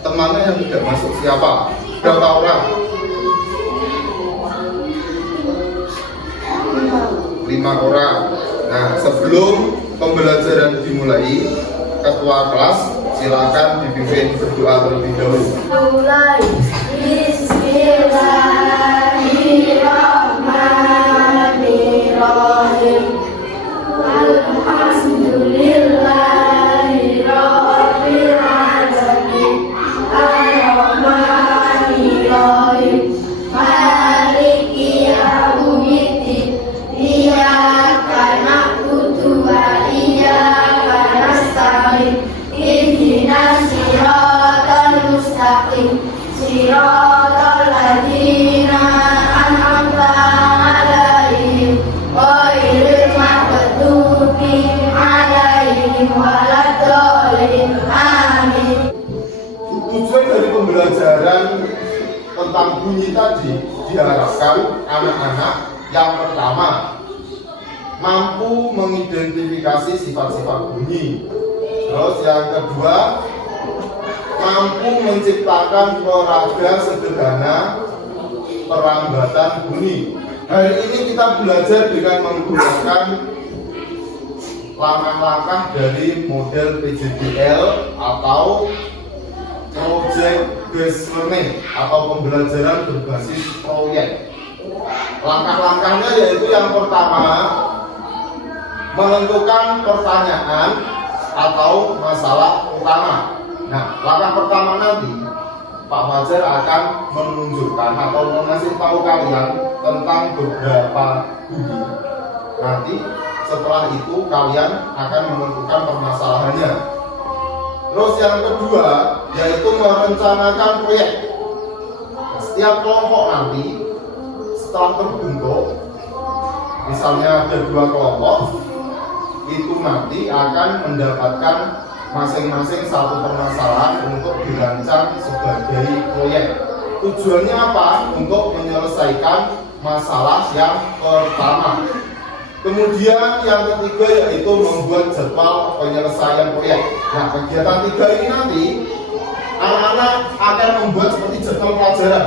temannya yang tidak masuk siapa? Berapa orang? 5 orang. Nah, sebelum pembelajaran dimulai, ketua kelas silakan dipimpin berdoa terlebih dahulu. Mulai. Bismillahirrahmanirrahim. Alhamdulillahirabbil alamin. Ar-Rahmanirrahim. Maliki yaumiddin. Iyyaka na'budu wa iyyaka nasta'in. Ihdinas siratal mustaqim. Siratal ladzina an'amta 'alaihim ghairil maghdubi 'alaihim waladdallin. Amin. Tujuan dari pembelajaran tentang bunyi tadi diharapkan anak-anak yang pertama mampu mengidentifikasi sifat-sifat bunyi. Terus yang kedua mampu menciptakan peraga sederhana perambatan bunyi. Hari ini kita belajar dengan menggunakan langkah-langkah dari model PJDL atau Project Based Learning atau pembelajaran berbasis proyek. Langkah-langkahnya yaitu yang pertama menentukan pertanyaan atau masalah utama. Nah, langkah pertama nanti Pak Fajar akan menunjukkan atau mengasih tahu kalian tentang beberapa bunyi. Nanti setelah itu kalian akan menentukan permasalahannya. Terus yang kedua yaitu merencanakan proyek. Setiap kelompok nanti setelah terbentuk, misalnya ada 2 kelompok, itu nanti akan mendapatkan masing-masing satu permasalahan untuk dirancang sebagai proyek. Tujuannya apa? Untuk menyelesaikan masalah yang pertama. Kemudian yang ketiga yaitu membuat jadwal penyelesaian proyek. Nah, kegiatan 3 ini nanti anak-anak akan membuat seperti jadwal pelajaran.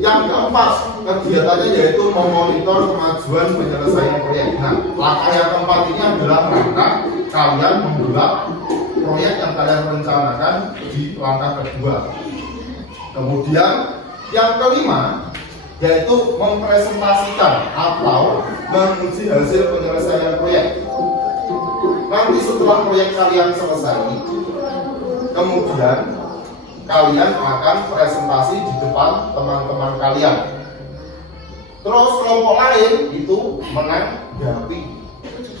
Yang keempat, kegiatannya yaitu memonitor kemajuan penyelesaian proyek. Nah, langkah yang keempat ini adalah langkah kalian membuat proyek yang kalian rencanakan di langkah kedua. Kemudian yang kelima yaitu mempresentasikan atau menguji hasil penyelesaian proyek. Nanti setelah proyek kalian selesai, kemudian kalian akan presentasi di depan teman-teman kalian. Terus kelompok lain itu menanggapi.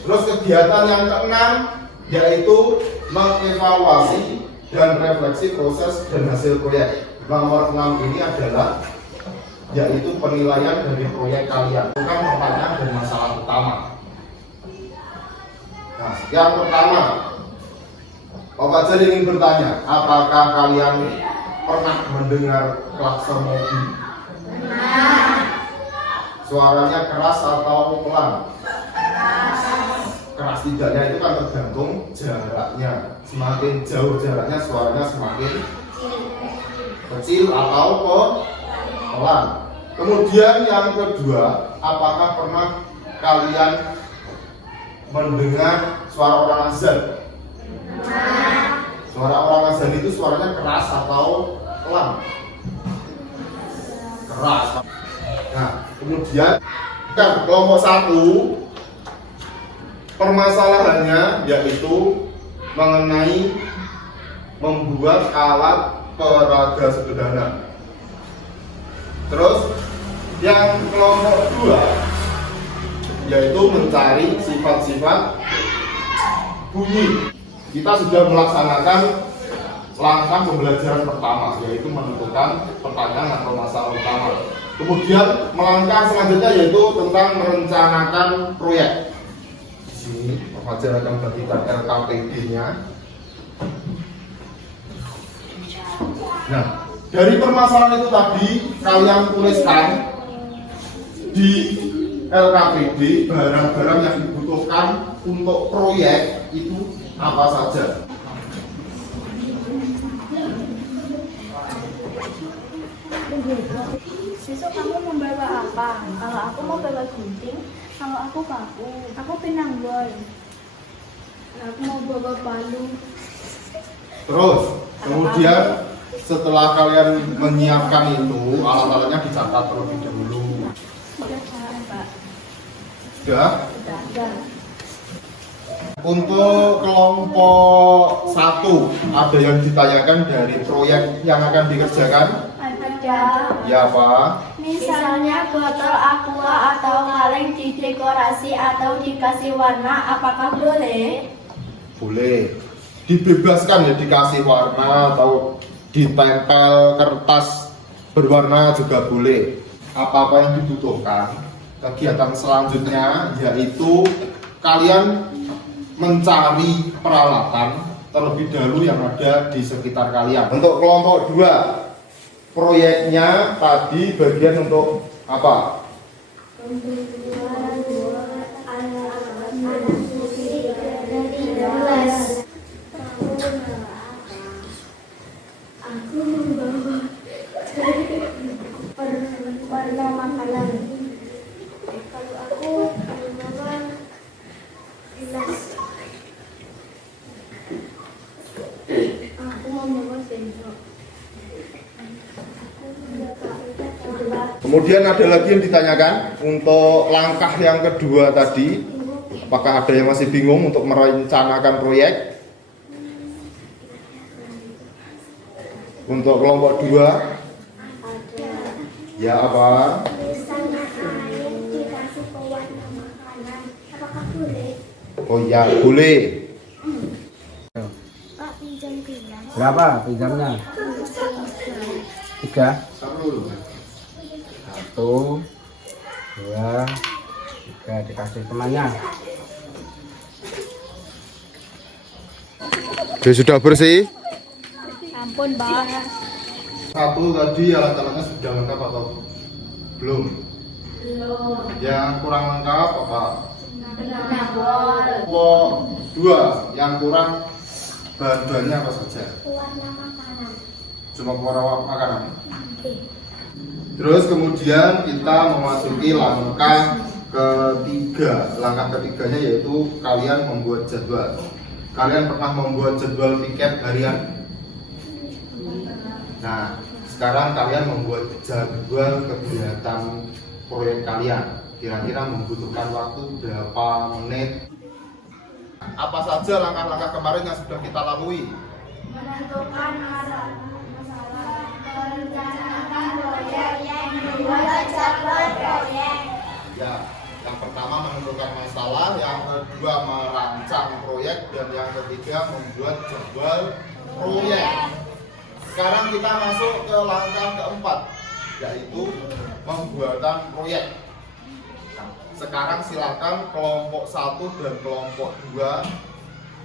Terus kegiatan yang keenam yaitu mengevaluasi dan refleksi proses dan hasil proyek. Nomor 6 ini adalah yaitu penilaian dari proyek kalian. Bukan pertanyaan dan masalah utama. Nah, yang pertama, Pak Fajar ingin bertanya, apakah kalian pernah mendengar klakson mobil? Suaranya keras atau pelan? Keras tidaknya itu kan tergantung jaraknya. Semakin jauh jaraknya suaranya semakin kecil atau pelan. Kemudian yang kedua, apakah pernah kalian mendengar suara orang azan? Suara orang azan itu suaranya keras atau pelan? Keras. Nah, kemudian kelompok 1 permasalahannya yaitu mengenai membuat alat peraga sederhana. Terus yang kelompok 2 yaitu mencari sifat-sifat bunyi. Kita sudah melaksanakan langkah pembelajaran pertama yaitu menentukan pertanyaan atau masalah utama. Kemudian melangkah selanjutnya yaitu tentang merencanakan proyek. Di sini Pak Fajar akan bagikan LKPD-nya. Nah, dari permasalahan itu tadi kalian tuliskan di LKPD barang-barang yang dibutuhkan untuk proyek itu apa saja. Besok kamu membawa apa? Kalau aku mau bawa gunting, kalau aku paku, aku pinanggol. Aku mau bawa palu. Terus, kemudian setelah kalian menyiapkan itu, alat-alatnya dicatat terlebih dahulu. Sudah, Pak. Sudah? Sudah. Untuk kelompok 1, ada yang ditanyakan dari proyek yang akan dikerjakan? Ada. Ya, apa? Misalnya botol aqua atau kaleng didekorasi atau dikasih warna, apakah boleh? Boleh. Dibebaskan ya, dikasih warna atau ditempel kertas berwarna juga boleh. Apa-apa yang dibutuhkan. Kegiatan selanjutnya yaitu kalian mencari peralatan terlebih dahulu yang ada di sekitar kalian. Untuk kelompok 2, proyeknya tadi bagian untuk apa? Aku membawa warna makanan. Kalau aku membawa gelas. Aku membawa sendok. Kemudian ada lagi yang ditanyakan untuk langkah yang kedua tadi, apakah ada yang masih bingung untuk merencanakan proyek? Untuk kelompok 2, ya apa? Misalnya air dikasih pewarna makanan, apakah boleh? Oh ya, boleh. Pak, pinjam gelas. Berapa pinjamnya? 3. 1, 2, 3 dikasih temannya. Sudah bersih? Ampun, Pak. 1 tadi alat-alatnya sudah lengkap atau belum? Belum. Yang kurang lengkap apa? Penambol. Kelompok 2, yang kurang bahan-bahannya apa saja? Pewarna makanan. Cuma pewarna makanan. Terus kemudian kita memasuki langkah ketiga. Langkah ketiganya yaitu kalian membuat jadwal. Kalian pernah membuat jadwal piket harian? Nah, sekarang kalian membuat jadwal kegiatan proyek kalian. Kira-kira membutuhkan waktu berapa menit? Apa saja langkah-langkah kemarin yang sudah kita lalui? Menentukan masalah, merencanakan proyek, membuat jadwal proyek. Ya, yang pertama menentukan masalah, yang kedua merancang proyek, dan yang ketiga membuat jadwal proyek. Sekarang kita masuk ke langkah keempat, yaitu pembuatan proyek. Nah, sekarang silakan kelompok 1 dan kelompok 2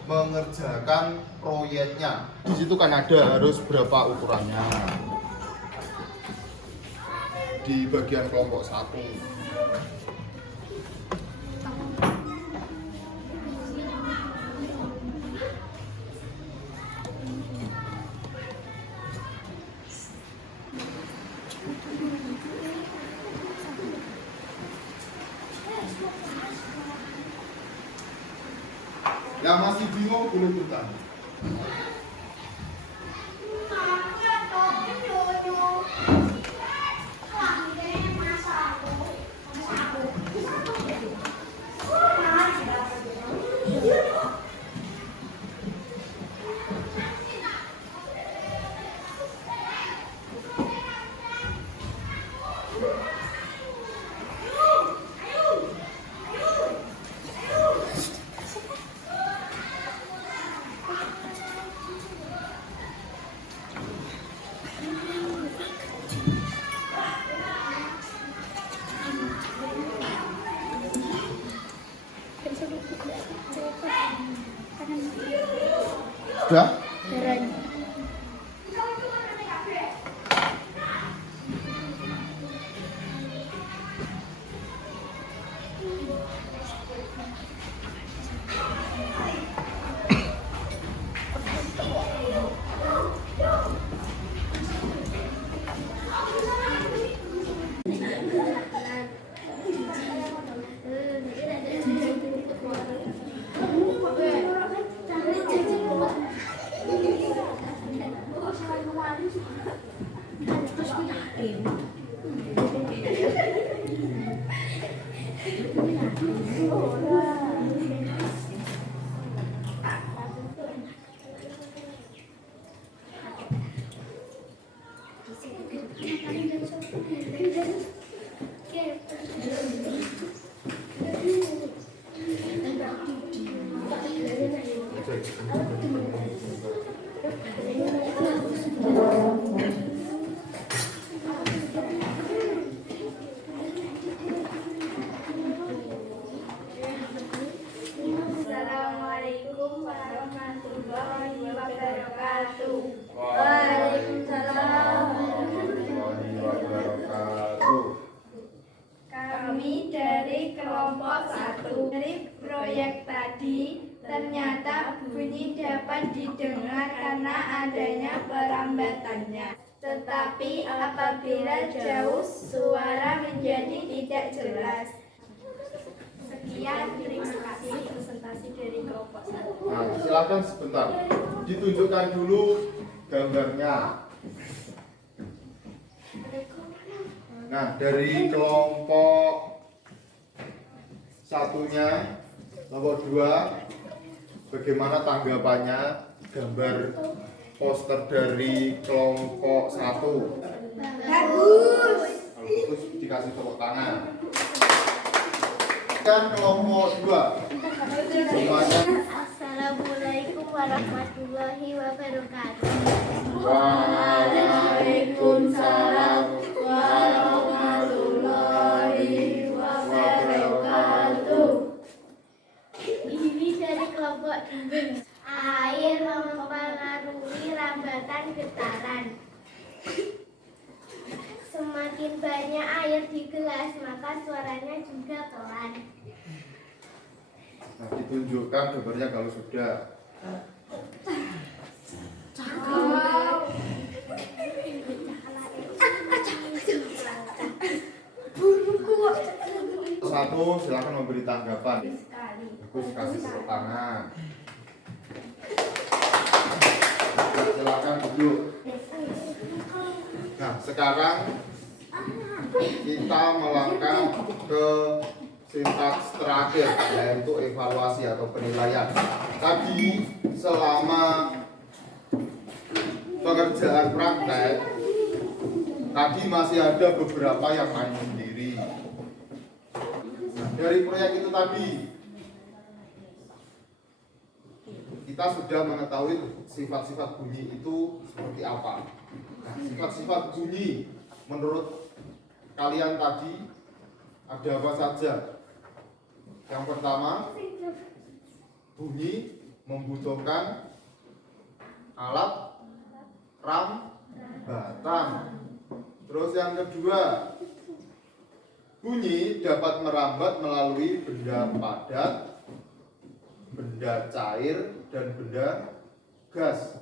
mengerjakan proyeknya. Di situ kan ada harus berapa ukurannya. Di bagian kelompok 1. Yang masih bingung boleh bertanya. yakin. Assalamualaikum warahmatullahi wabarakatuh. Waalaikumsalam. Kami dari kelompok 1 dari proyek tadi ternyata bunyi dapat didengar karena adanya perambatannya. Tetapi apabila jauh suara menjadi tidak jelas. Sekian, terima kasih presentasi dari kelompok 1. Nah, silakan sebentar. Ditunjukkan dulu gambarnya. Nah, dari kelompok satunya, kelompok 2, bagaimana tanggapannya gambar poster dari kelompok 1? Bagus. Kalau bagus dikasih tepuk tangan. Kan kelompok 2 semuanya. Assalamualaikum warahmatullahi wabarakatuh. Waalaikumsalam warahmatullahi wabarakatuh. Ini dari kelompok 2. Air mempengaruhi rambatan getaran. Semakin banyak air di gelas, maka suaranya juga pelan. Nah, ditunjukkan gambarnya kalau sudah. Satu, silakan memberi tanggapan. Bagus, kasih tepuk tangan. Silakan duduk. Nah, sekarang kita melangkah ke sintaks terakhir, yaitu evaluasi atau penilaian. Tadi selama pengerjaan praktek, tadi masih ada beberapa yang main sendiri. Nah, dari proyek itu tadi kita sudah mengetahui sifat-sifat bunyi itu seperti apa. Nah, sifat-sifat bunyi menurut kalian tadi ada apa saja? Yang pertama, bunyi membutuhkan alat rambatan. Terus yang kedua, bunyi dapat merambat melalui benda padat, benda cair, dan benda gas.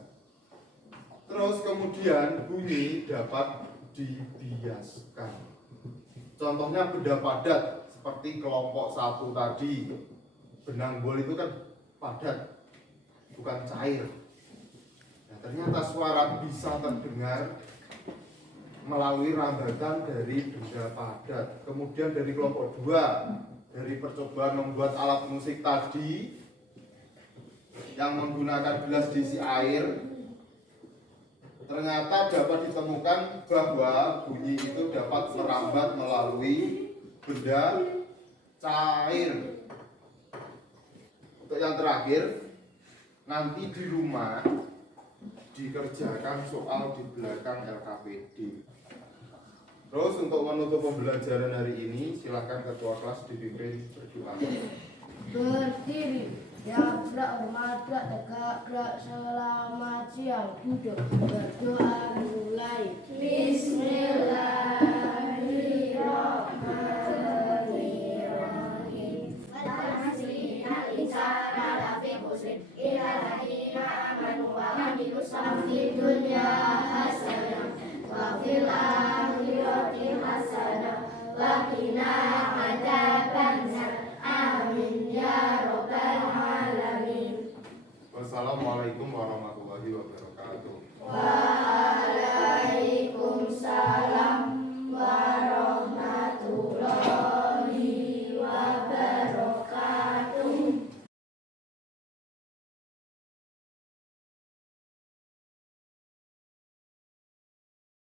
Terus kemudian bunyi dapat dibiaskan. Contohnya benda padat seperti kelompok 1 tadi. Benang bol itu kan padat, bukan cair. Nah, ternyata suara bisa terdengar melalui rambatan dari benda padat. Kemudian dari kelompok 2, dari percobaan membuat alat musik tadi yang menggunakan gelas diisi air, ternyata dapat ditemukan bahwa bunyi itu dapat merambat melalui benda cair. Untuk yang terakhir, nanti di rumah dikerjakan soal di belakang LKPD. Terus untuk menutup pembelajaran hari ini, silakan ketua kelas dipimpin berdoa. Berdiri, gerak hormat, tegak, gerak, selamat siang, duduk, berdoa mulai. Bismillahirrahmanirrahim. Al-Masihal Insana Lafi Muslim Ila Ladina Amanu wa Amilus Salih Dunya